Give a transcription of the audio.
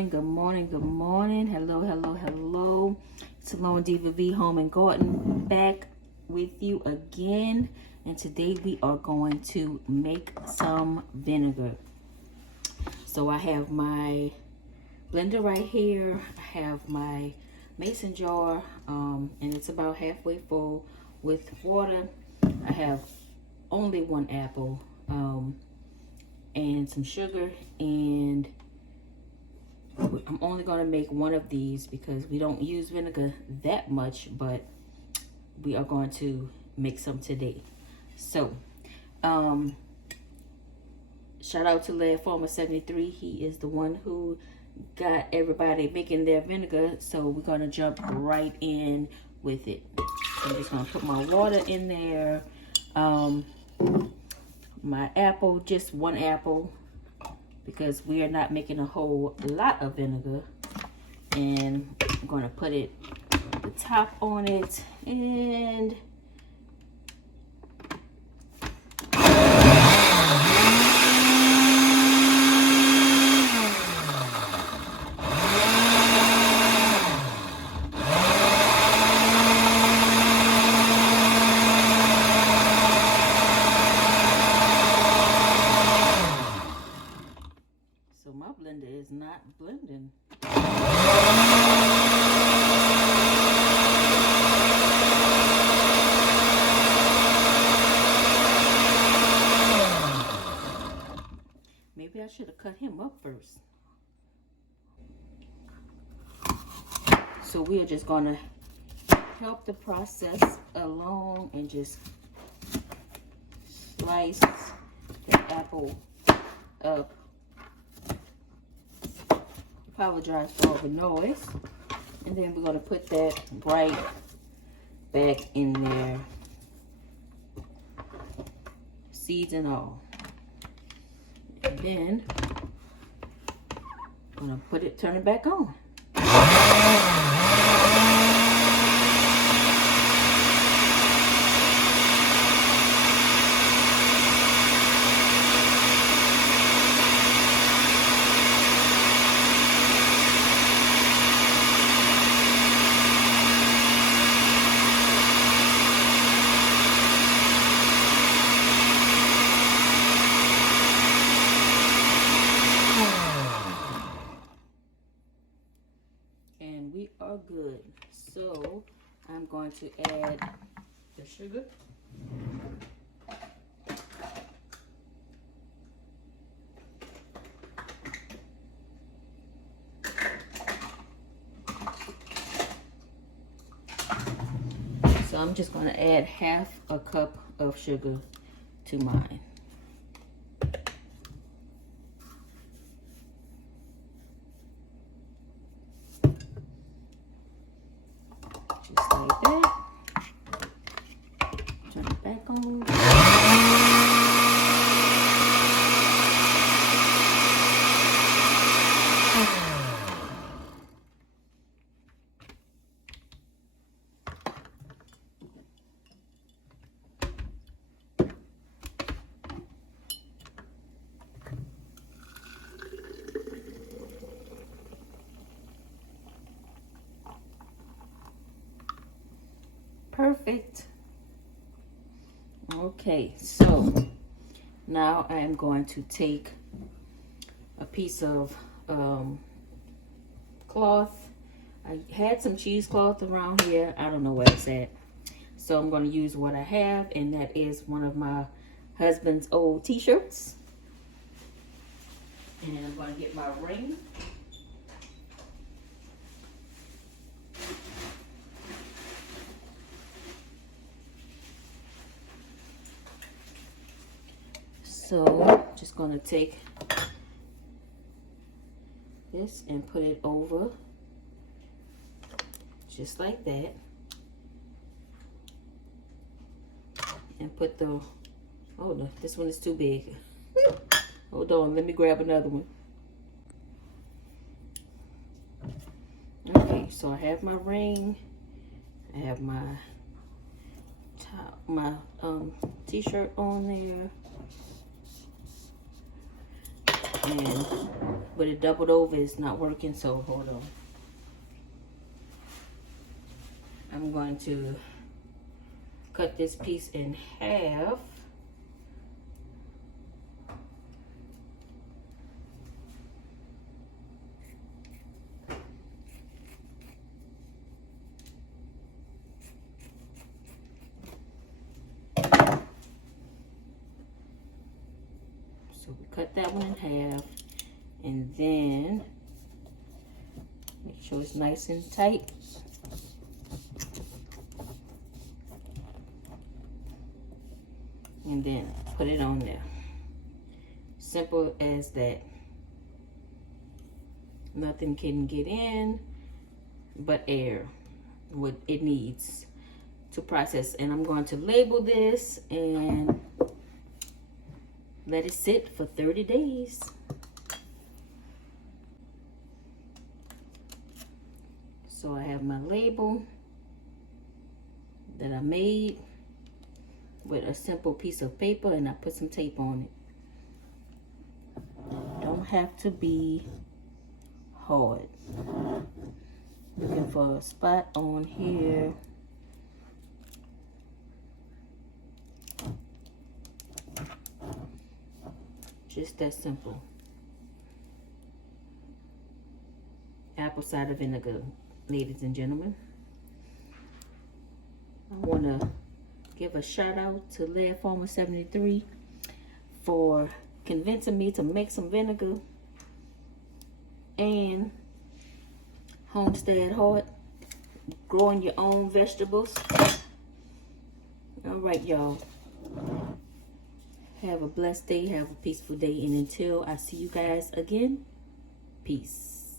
morning, good morning, good morning. Hello, hello, hello. Salon Diva V Home and Garden back with you again. And today we are going to make some vinegar. So I have my blender right here. I have my mason jar, and it's about halfway full with water. I have only one apple, and some sugar, and I'm only going to make one of these because we don't use vinegar that much, but we are going to make some today. So shout out to Leadfarmer 73. He is the one who got everybody making their vinegar, so we're going to jump right in with it. So I'm just going to put my water in there. My apple, just one apple, because we are not making a whole lot of vinegar. And I'm going to put the top on it, and so my blender is not blending. Maybe I should have cut him up first. So we are just going to help the process along and just slice the apple up. Apologize for all the noise. And then we're going to put that right back in there, seeds and all. And then I'm going to turn it back on. And we are good. So I'm going to add the sugar. So I'm just going to add half a cup of sugar to mine. Just like that. Turn it back on. Perfect. Okay, so now I am going to take a piece of cloth. I had some cheesecloth around here. I don't know where it's at. So I'm going to use what I have, and that is one of my husband's old t-shirts. And I'm going to get my ring. So just going to take this and put it over just like that, and put the, oh no, this one is too big. Hold on, let me grab another one. Okay, so I have my ring, I have my top, my t-shirt on there. And but it doubled over. It's not working, so hold on. I'm going to cut this piece in half. So we cut that one in half, and then make sure it's nice and tight. And then put it on there. Simple as that. Nothing can get in but air, what it needs to process. And I'm going to label this and let it sit for 30 days. So I have my label that I made with a simple piece of paper, and I put some tape on it. Don't have to be hard. Looking for a spot on here. Just that simple. Apple cider vinegar, ladies and gentlemen. I want to give a shout out to Leadfarmer 73 for convincing me to make some vinegar and homestead at heart, growing your own vegetables. All right, y'all. Have a blessed day. Have a peaceful day. And until I see you guys again, peace.